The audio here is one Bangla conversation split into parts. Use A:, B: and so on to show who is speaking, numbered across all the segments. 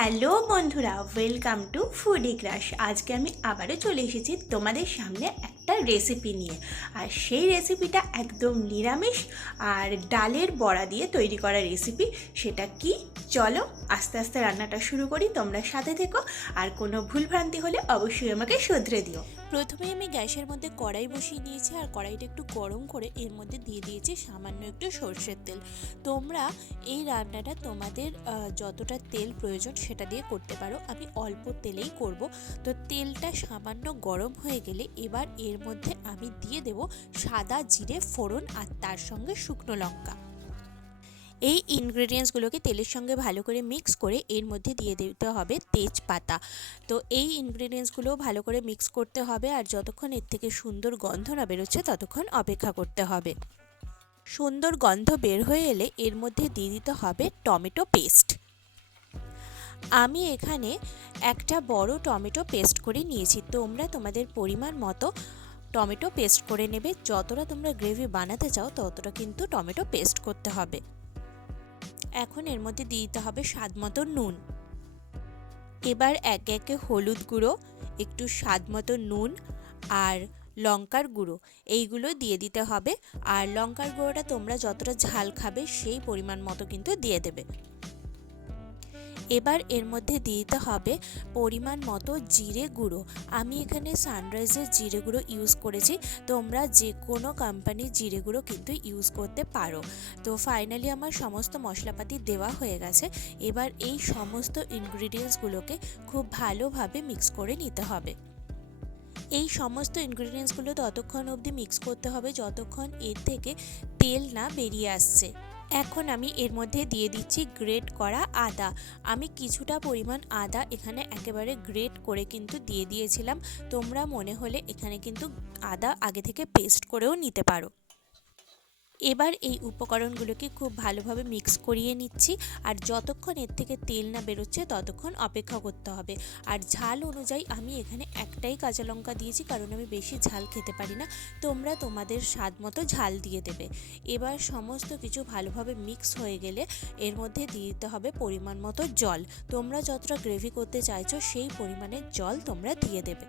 A: হ্যালো বন্ধুরা, ওয়েলকাম টু ফুডি ক্রাশ আজকে আমি আবারও চলে এসেছি তোমাদের সামনে একটা রেসিপি নিয়ে। আর সেই রেসিপিটা একদম নিরামিষ আর ডালের বড়া দিয়ে তৈরি করা রেসিপি সেটা কি? চলো আস্তে আস্তে রান্নাটা শুরু করি, তোমরা সাথে থেকো। আর কোনো ভুলভ্রান্তি হলে অবশ্যই আমাকে শুধরে দিও।
B: প্রথমে আমি গ্যাসের মধ্যে কড়াই বসিয়ে দিয়েছি আর কড়াইটা একটু গরম করে এর মধ্যে দিয়ে দিয়েছি সামান্য একটু সর্ষের তেল। তোমরা এই রান্নাটা তোমাদের যতটা তেল প্রয়োজন সেটা দিয়ে করতে পারো। আমি অল্প তেলেই করব। তো তেলটা সামান্য গরম হয়ে গেলে এবার এর মধ্যে আমি দিয়ে দেব সাদা জিরে, ফোড়ন আর তার সঙ্গে শুকনো লঙ্কা। এই ইনগ্রেডিয়েন্টসগুলোকে তেলের সঙ্গে ভালো করে মিক্স করে এর মধ্যে দিয়ে দিতে হবে তেজপাতা। তো এই ইনগ্রেডিয়েন্টসগুলো ভালো করে মিক্স করতে হবে আর যতক্ষণ এর থেকে সুন্দর গন্ধ না বেরোচ্ছে ততক্ষণ অপেক্ষা করতে হবে। সুন্দর গন্ধ বের হয়ে এলে এর মধ্যে দিয়ে দিতে হবে টমেটো পেস্ট আমি এখানে একটা বড় টমেটো পেস্ট করে নিয়েছি। তোমরা তোমাদের পরিমাণ মতো টমেটো পেস্ট করে নেবে। যতটা তোমরা গ্রেভি বানাতে চাও, ততটা কিন্তু টমেটো পেস্ট করতে হবে। এখন এর মধ্যে দিয়ে দিতে হবে স্বাদ মতো নুন। এবার একে একে হলুদ গুঁড়ো, একটু স্বাদ মতো নুন আর লঙ্কার গুঁড়ো, এইগুলো দিয়ে দিতে হবে। আর লঙ্কার গুঁড়োটা তোমরা যতটা ঝাল খাবে, সেই পরিমাণ মতো কিন্তু দিয়ে দেবে। এবার এর মধ্যে দিয়ে দিতে হবে পরিমাণ মতো জিরে গুঁড়ো। আমি এখানে সানরাইজের জিরে গুঁড়ো ইউজ করেছি। তোমরা যে কোনো কোম্পানির জিরে গুঁড়ো কিন্তু ইউজ করতে পারো। তো ফাইনালি আমার সমস্ত মশলাপাতি দেওয়া হয়ে গেছে। এবার এই সমস্ত ইনগ্রিডিয়েন্টসগুলোকে খুব ভালোভাবে মিক্স করে নিতে হবে। এই সমস্ত ইনগ্রিডিয়েন্টসগুলো ততক্ষণ অবধি মিক্স করতে হবে, যতক্ষণ এর থেকে তেল না বেরিয়ে আসছে। এখন আমি এর মধ্যে দিয়ে দিচ্ছি গ্রেট করা আদা। আমি কিছুটা পরিমাণ আদা এখানে একেবারে গ্রেট করে কিন্তু দিয়ে দিয়েছিলাম। তোমরা মনে হলে এখানে কিন্তু আদা আগে থেকে পেস্ট করেও নিতে পারো। এবার এই উপকরণগুলোকে খুব ভালোভাবে মিক্স করিয়ে নিচ্ছি। আর যতক্ষণ এর থেকে তেল না বেরোচ্ছে, ততক্ষণ অপেক্ষা করতে হবে। আর ঝাল অনুযায়ী আমি এখানে একটাই কাঁচা লঙ্কা দিয়েছি, কারণ আমি বেশি ঝাল খেতে পারি না। তোমরা তোমাদের স্বাদ মতো ঝাল দিয়ে দেবে। এবার সমস্ত কিছু ভালোভাবে মিক্স হয়ে গেলে এর মধ্যে দিয়ে দিতে হবে পরিমাণ মতো জল। তোমরা যতটা গ্রেভি করতে চাইছো, সেই পরিমাণের জল তোমরা দিয়ে দেবে।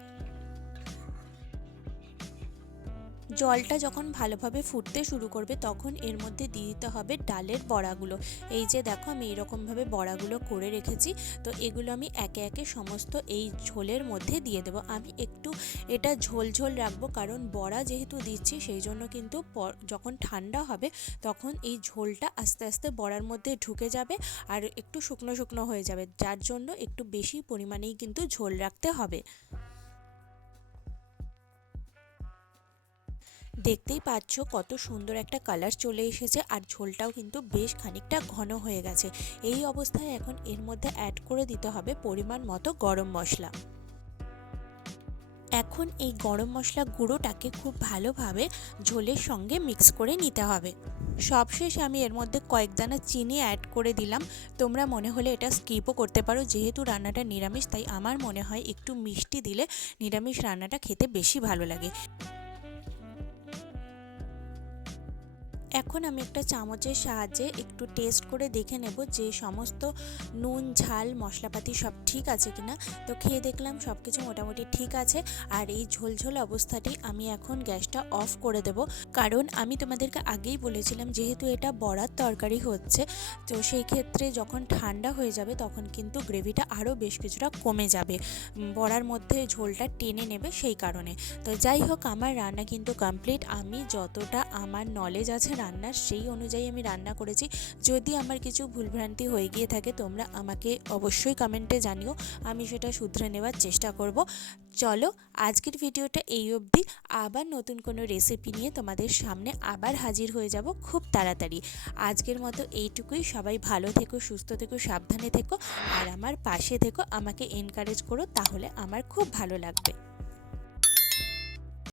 B: জলটা যখন ভালোভাবে ফুটতে শুরু করবে, তখন এর মধ্যে দিয়ে দিতে হবে ডালের বড়াগুলো। এই যে দেখো, আমি এরকমভাবে বড়াগুলো করে রেখেছি। তো এগুলো আমি একে একে সমস্ত এই ঝোলের মধ্যে দিয়ে দেবো। আমি একটু এটা ঝোল ঝোল রাখব, কারণ বড়া যেহেতু দিচ্ছি, সেই জন্য কিন্তু যখন ঠান্ডা হবে, তখন এই ঝোলটা আস্তে আস্তে বড়ার মধ্যে ঢুকে যাবে আর একটু শুকনো শুকনো হয়ে যাবে। যার জন্য একটু বেশি পরিমাণেই কিন্তু ঝোল রাখতে হবে। দেখতেই পাচ্ছ কত সুন্দর একটা কালার চলে এসেছে আর ঝোলটাও কিন্তু বেশ খানিকটা ঘন হয়ে গেছে। এই অবস্থায় এখন এর মধ্যে অ্যাড করে দিতে হবে পরিমাণ মতো গরম মশলা। এখন এই গরম মশলা গুঁড়োটাকে খুব ভালোভাবে ঝোলের সঙ্গে মিক্স করে নিতে হবে। সবশেষে আমি এর মধ্যে কয়েক দানা চিনি অ্যাড করে দিলাম। তোমরা মনে হলে এটা স্কিপও করতে পারো, যেহেতু রান্নাটা নিরামিষ, তাই আমার মনে হয় একটু মিষ্টি দিলে নিরামিষ রান্নাটা খেতে বেশি ভালো লাগে। এখন আমি একটা চামচের সাহায্যে একটু টেস্ট করে দেখে নেব যে সমস্ত নুন, ঝাল, মশলাপাতি সব ঠিক আছে কিনা। তো খেয়ে দেখলাম সব কিছু মোটামুটি ঠিক আছে আর এই ঝোলঝোল অবস্থাটি আমি এখন গ্যাসটা অফ করে দেব। কারণ আমি তোমাদেরকে আগেই বলেছিলাম যেহেতু এটা বড়ার তরকারি হচ্ছে, তো সেই ক্ষেত্রে যখন ঠান্ডা হয়ে যাবে তখন কিন্তু গ্রেভিটা আরও বেশ কিছুটা কমে যাবে। বড়ার মধ্যে ঝোলটা টেনে নেবে সেই কারণে। তো যাই হোক, আমার রান্না কিন্তু কমপ্লিট আমি যতটা আমার নলেজ আছে রান্নার সেই অনুযায়ী আমি রান্না করেছি। যদি আমার কিছু ভুলভ্রান্তি হয়ে গিয়ে থাকে, তোমরা আমাকে অবশ্যই কমেন্টে জানিও। আমি সেটা শুধরে নেওয়ার চেষ্টা করব। চলো, আজকের ভিডিওটা এই অবধি। আবার নতুন কোনো রেসিপি নিয়ে তোমাদের সামনে আবার হাজির হয়ে যাব খুব তাড়াতাড়ি। আজকের মতো এইটুকুই। সবাই ভালো থেকো, সুস্থ থেকো, সাবধানে থেকো। আর আমার পাশে থেকো। আমাকে এনকারেজ করো, তাহলে আমার খুব ভালো লাগবে।